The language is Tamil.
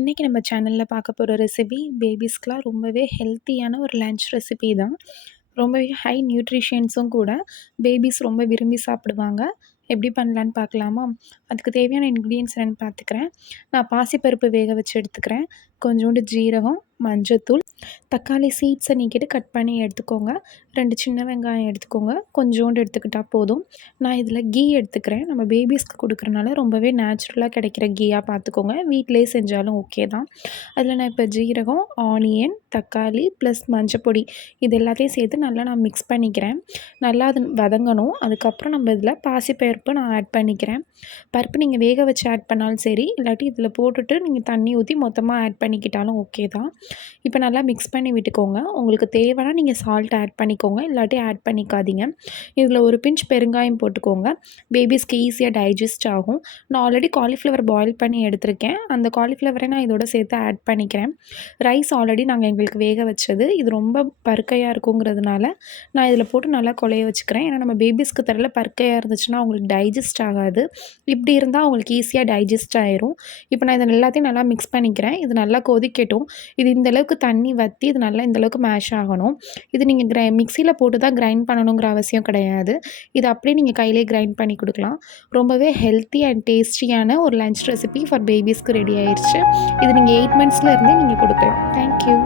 இன்றைக்கி நம்ம சேனலில் பார்க்க போகிற ரெசிபி பேபிஸ்க்கெலாம் ரொம்பவே ஹெல்த்தியான ஒரு லன்ச் ரெசிபி தான். ரொம்பவே ஹை நியூட்ரிஷன்ஸும் கூட. பேபிஸ் ரொம்ப விரும்பி சாப்பிடுவாங்க. எப்படி பண்ணலான்னு பார்க்கலாமா? அதுக்கு தேவையான இன்க்ரீடியன்ட்ஸ் என்னென்னு பார்த்துக்கிறேன். நான் பாசிப்பருப்பு வேக வச்சு எடுத்துக்கிறேன். கொஞ்சோண்டு ஜீரகம், மஞ்சத்தூள், தக்காளி சீட்ஸை நீக்கிட்டு கட் பண்ணி எடுத்துக்கோங்க. 2 சின்ன வெங்காயம் எடுத்துக்கோங்க. கொஞ்சோண்டு எடுத்துக்கிட்டால் போதும். நான் இதில் கீ எடுத்துக்கிறேன். நம்ம பேபிஸ்க்கு கொடுக்குறனால ரொம்பவே நேச்சுரலாக கிடைக்கிற கீயாக பார்த்துக்கோங்க. வீட்டிலேயே செஞ்சாலும் ஓகே தான். அதில் நான் இப்போ ஜீரகம், ஆனியன், தக்காளி ப்ளஸ் மஞ்சப்பொடி இது எல்லாத்தையும் சேர்த்து நல்லா நான் மிக்ஸ் பண்ணிக்கிறேன். நல்லா அது வதங்கணும். அதுக்கப்புறம் நம்ம இதில் பாசிப்பருப்பு நான் ஆட் பண்ணிக்கிறேன். பருப்பு நீங்கள் வேக வச்சு ஆட் பண்ணாலும் சரி, இல்லாட்டி இதில் போட்டுட்டு நீங்கள் தண்ணி ஊற்றி மொத்தமாக ஆட் பண்ணிக்கிட்டாலும் ஓகே தான். இப்போ நல்லா மிக்ஸ் பண்ணி விட்டுக்கோங்க. உங்களுக்கு தேவைன்னா நீங்கள் சால்ட் ஆட் பண்ணிக்கோங்க, இல்லாட்டி ஆட் பண்ணிக்காதீங்க. இதில் ஒரு பிஞ்ச் பெருங்காயம் போட்டுக்கோங்க. பேபிஸ்க்கு ஈஸியாக டைஜஸ்ட் ஆகும். நான் ஆல்ரெடி காலிஃப்ளவர் பாயில் பண்ணி எடுத்திருக்கேன். அந்த காலிஃப்ளவரை நான் இதோட சேர்த்து ஆட் பண்ணிக்கிறேன். ரைஸ் ஆல்ரெடி நாங்கள் எங்களுக்கு வேக வச்சது. இது ரொம்ப பருக்கையாக இருக்குங்கிறதுனால நான் இதில் போட்டு நல்லா குழைய வச்சுக்கிறேன். ஏன்னா நம்ம பேபிஸ்க்கு தரல பருக்கையாக இருந்துச்சுன்னா அவங்களுக்கு டைஜஸ்ட் ஆகாது. இப்படி இருந்தால் அவங்களுக்கு ஈஸியாக டைஜஸ்ட் ஆயிரும். இப்போ நான் இதை எல்லாத்தையும் நல்லா மிக்ஸ் பண்ணிக்கிறேன். இது நல்லா கொதிக்கட்டும். இது இந்தளவுக்கு தண்ணி வற்றி இது நல்லா இந்தளவுக்கு மேஷ் ஆகணும். இது நீங்கள் மிக்சியில் போட்டு தான் கிரைண்ட் பண்ணணுங்கிற அவசியம் கிடையாது. இது அப்படியே நீங்கள் கையிலே கிரைண்ட் பண்ணி கொடுக்கலாம். ரொம்பவே ஹெல்த்தி அண்ட் டேஸ்டியான ஒரு லன்ச் ரெசிபி ஃபார் பேபிஸ்க்கு ரெடி ஆயிடுச்சு. இது நீங்கள் 8 மந்த்ஸில் இருந்தே நீங்கள் கொடுக்கலாம். தேங்க்யூ.